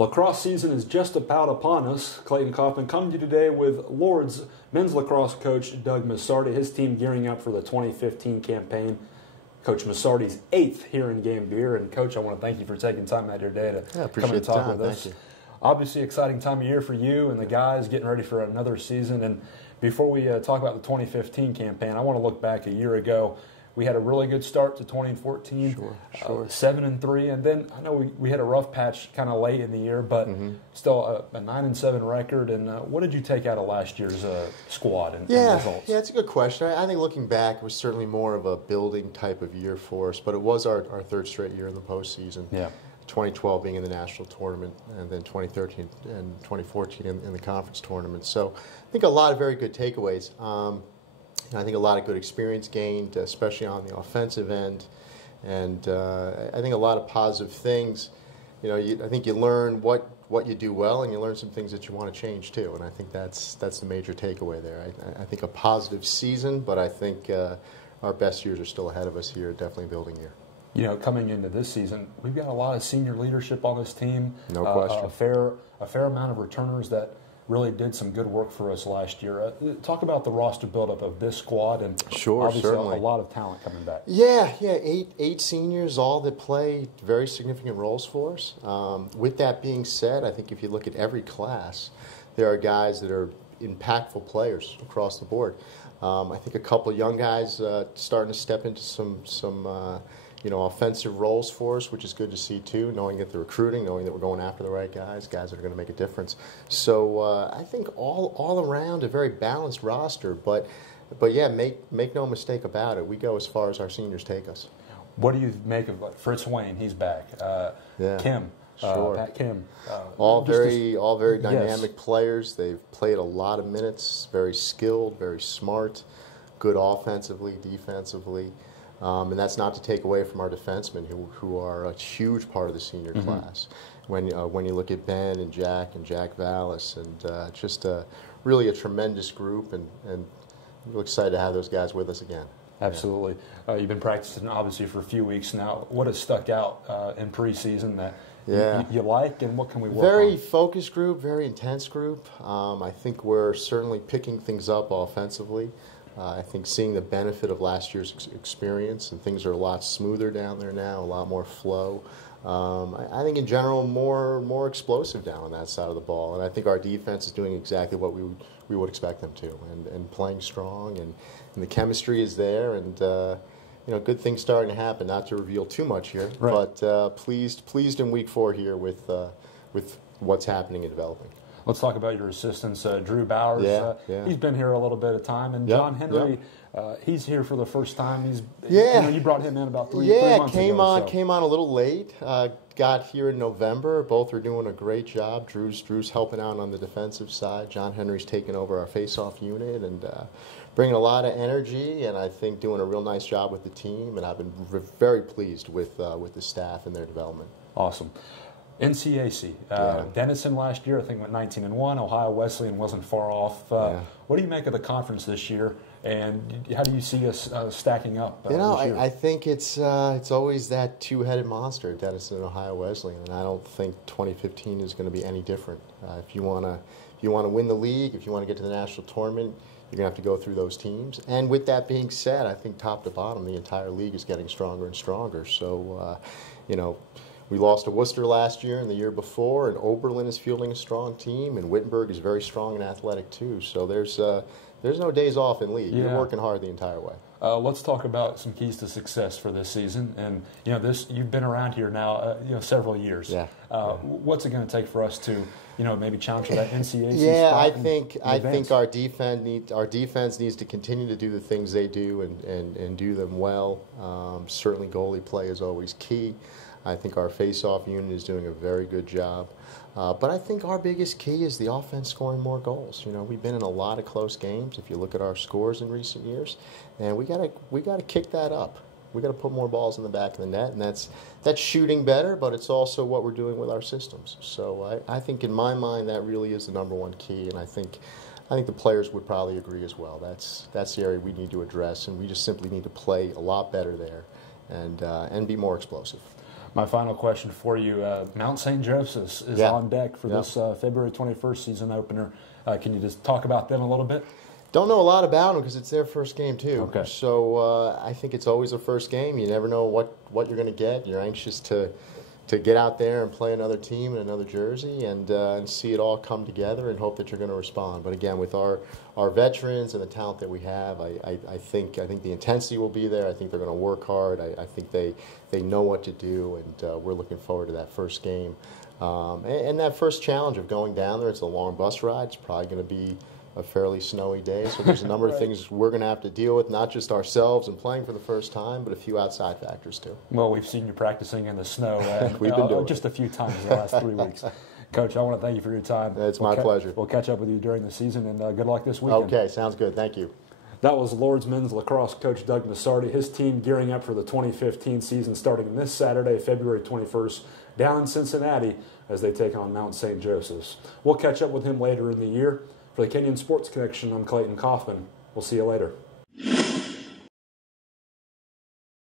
Lacrosse season is just about upon us. Clayton Kaufman coming to you today with Lord's men's lacrosse coach Doug Misarti, his team gearing up for the 2015 campaign. Coach Misarti's 8th here in Gambier. And Coach, I want to thank you for taking time out of your day to come and talk with us. Obviously, exciting time of year for you and the guys getting ready for another season. And before we talk about the 2015 campaign, I want to look back a year ago. We had a really good start to 2014, 7-3, and then I know we had a rough patch kind of late in the year, but still a 9-7 record. And what did you take out of last year's squad and results? Yeah, it's a good question. I think looking back, it was certainly more of a building type of year for us, but it was our third straight year in the postseason. Yeah. 2012 being in the national tournament, and then 2013 and 2014 in the conference tournament. So I think a lot of very good takeaways. I think a lot of good experience gained, especially on the offensive end, and I think a lot of positive things. I think you learn what you do well, and you learn some things that you want to change too. And I think that's the major takeaway there. I think a positive season, but I think our best years are still ahead of us here. Definitely a building year. Coming into this season, we've got a lot of senior leadership on this team. No question. A fair amount of returners that really did some good work for us last year. Talk about the roster buildup of this squad, and obviously certainly. a lot of talent coming back. Yeah, eight seniors, all that play very significant roles for us. With that being said, I think if you look at every class, there are guys that are impactful players across the board. I think a couple young guys starting to step into some offensive roles for us, which is good to see too, knowing that the recruiting, knowing that we're going after the right guys that are going to make a difference. So I think all around a very balanced roster, but yeah, make no mistake about it, we go as far as our seniors take us. What do you make of Fritz Wayne? He's back. Kim. Pat Kim. All very dynamic players. They've played a lot of minutes, very skilled, very smart, good offensively, defensively. And that's not to take away from our defensemen, who are a huge part of the senior class. When you look at Ben and Jack Vallis, and just really a tremendous group, and we're excited to have those guys with us again. Absolutely. Yeah. You've been practicing, obviously, for a few weeks now. What has stuck out in preseason that you like, and what can we work on? Very focused group, very intense group. I think we're certainly picking things up offensively. I think seeing the benefit of last year's experience, and things are a lot smoother down there now, a lot more flow. I think in general more explosive down on that side of the ball, and I think our defense is doing exactly what we would expect them to, and playing strong, and the chemistry is there, and good things starting to happen. Not to reveal too much here, but pleased in week 4 here with what's happening and developing. Let's talk about your assistants, Drew Bowers. He's been here a little bit of time, and John Henry, he's here for the first time. You brought him in about 3 months ago. Came on a little late. Got here in November. Both are doing a great job. Drew's helping out on the defensive side. John Henry's taking over our face-off unit and bringing a lot of energy, and I think doing a real nice job with the team. And I've been very pleased with the staff and their development. Awesome. NCAC. Denison last year, I think, went 19-1. Ohio Wesleyan wasn't far off. What do you make of the conference this year, and how do you see us stacking up this year? I think it's always that two-headed monster, Denison and Ohio Wesleyan, and I don't think 2015 is going to be any different. If you want to win the league, if you want to get to the national tournament, you're going to have to go through those teams. And with that being said, I think top to bottom, the entire league is getting stronger and stronger. So, we lost to Worcester last year and the year before, and Oberlin is fielding a strong team, and Wittenberg is very strong and athletic too. So there's no days off in league. You're working hard the entire way. Let's talk about some keys to success for this season. And you've been around here now several years. What's it going to take for us to maybe challenge for that NCAC spot? I think our defense needs to continue to do the things they do and do them well. Certainly goalie play is always key. I think our face-off unit is doing a very good job. But I think our biggest key is the offense scoring more goals. We've been in a lot of close games if you look at our scores in recent years, and we gotta kick that up. We gotta put more balls in the back of the net, and that's shooting better, but it's also what we're doing with our systems. So I think in my mind that really is the number one key, and I think the players would probably agree as well. That's the area we need to address, and we just simply need to play a lot better there and be more explosive. My final question for you, Mount St. Joseph's is on deck for this February 21st season opener. Can you just talk about them a little bit? Don't know a lot about them because it's their first game too. Okay. So I think it's always a first game. You never know what you're going to get. You're anxious to get out there and play another team in another jersey and see it all come together and hope that you're going to respond. But again, with our veterans and the talent that we have, I think the intensity will be there. I think they're going to work hard. I think they know what to do, and we're looking forward to that first game. And that first challenge of going down there. It's a long bus ride. It's probably going to be a fairly snowy day, so there's a number of things we're going to have to deal with, not just ourselves and playing for the first time, but a few outside factors too. Well, we've seen you practicing in the snow we've been doing just a few times in the last 3 weeks. Coach, I want to thank you for your time. It's my pleasure. We'll catch up with you during the season, and good luck this weekend. Okay, sounds good. Thank you. That was Lord's men's lacrosse coach Doug Misarti. His team gearing up for the 2015 season starting this Saturday, February 21st, down in Cincinnati as they take on Mount St. Joseph's. We'll catch up with him later in the year. For the Kenyon Sports Connection, I'm Clayton Kaufman. We'll see you later.